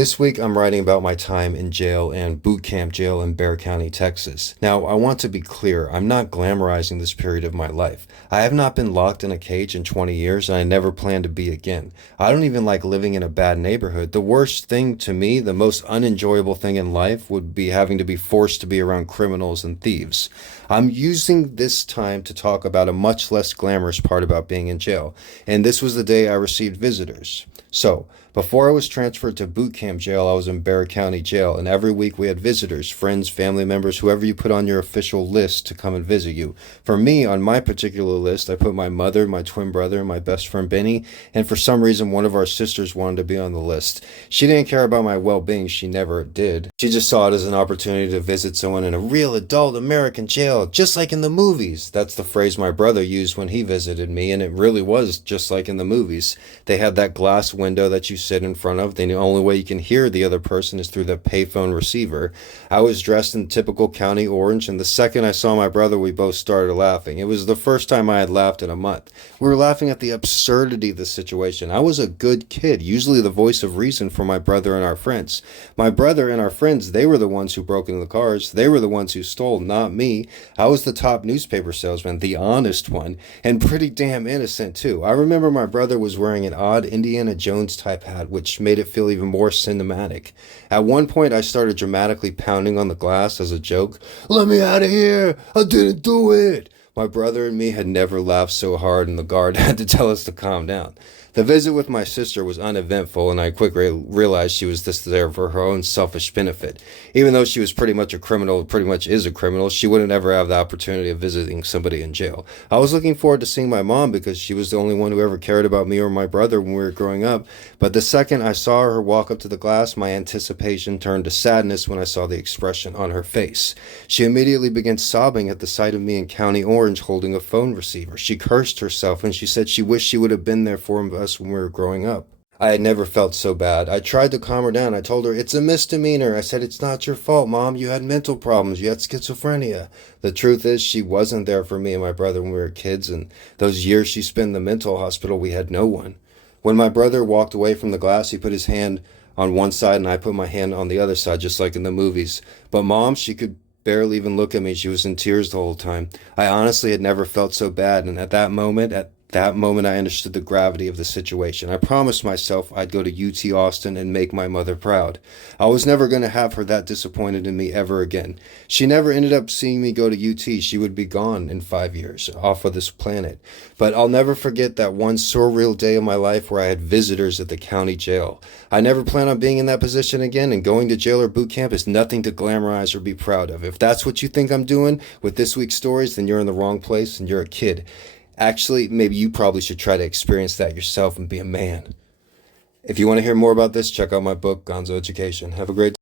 This week, I'm writing about my time in jail and boot camp jail in Bexar County, Texas. Now, I want to be clear, I'm not glamorizing this period of my life. I have not been locked in a cage in 20 years, and I never plan to be again. I don't even like living in a bad neighborhood. The worst thing to me, the most unenjoyable thing in life, would be having to be forced to be around criminals and thieves. I'm using this time to talk about a much less glamorous part about being in jail, and this was the day I received visitors. So, before I was transferred to boot camp jail, I was in Bexar County Jail, and every week we had visitors, friends, family members, whoever you put on your official list to come and visit you. For me, on my particular list, I put my mother, my twin brother, my best friend Benny, and for some reason one of our sisters wanted to be on the list. She didn't care about my well-being, she never did. She just saw it as an opportunity to visit someone in a real adult American jail, just like in the movies. That's the phrase my brother used when he visited me, and it really was just like in the movies. They had that glass window that you sit in front of. The only way you can hear the other person is through the payphone receiver. I was dressed in typical county orange, and the second I saw my brother, we both started laughing. It was the first time I had laughed in a month. We were laughing at the absurdity of the situation. I was a good kid, usually the voice of reason for my brother and our friends. My brother and our friends, they were the ones who broke into the cars. They were the ones who stole, not me. I was the top newspaper salesman, the honest one, and pretty damn innocent too. I remember my brother was wearing an odd Indiana Jones type hat, which made it feel even more cinematic. At one point, I started dramatically pounding on the glass as a joke. "Let me out of here! I didn't do it!" My brother and me had never laughed so hard, and the guard had to tell us to calm down. The visit with my sister was uneventful, and I quickly realized she was just there for her own selfish benefit. Even though she was pretty much a criminal, pretty much is a criminal, she wouldn't ever have the opportunity of visiting somebody in jail. I was looking forward to seeing my mom because she was the only one who ever cared about me or my brother when we were growing up. But the second I saw her walk up to the glass, my anticipation turned to sadness when I saw the expression on her face. She immediately began sobbing at the sight of me in County Orange holding a phone receiver. She cursed herself, and she said she wished she would have been there for us when we were growing up. I had never felt so bad. I tried to calm her down. I told her, "It's a misdemeanor." I said, "It's not your fault, Mom. You had mental problems. You had schizophrenia." The truth is, she wasn't there for me and my brother when we were kids, and those years she spent in the mental hospital, we had no one. When my brother walked away from the glass, he put his hand on one side and I put my hand on the other side, just like in the movies. But Mom, she could barely even look at me. She was in tears the whole time. I honestly had never felt so bad, and at that moment, I understood the gravity of the situation. I promised myself I'd go to UT Austin and make my mother proud. I was never going to have her that disappointed in me ever again. She never ended up seeing me go to UT. She would be gone in 5 years, off of this planet. But I'll never forget that one surreal day of my life where I had visitors at the county jail. I never plan on being in that position again, and going to jail or boot camp is nothing to glamorize or be proud of. If that's what you think I'm doing with this week's stories, then you're in the wrong place and you're a kid. Actually, maybe you probably should try to experience that yourself and be a man. If you want to hear more about this, check out my book, Gonzo Education. Have a great day.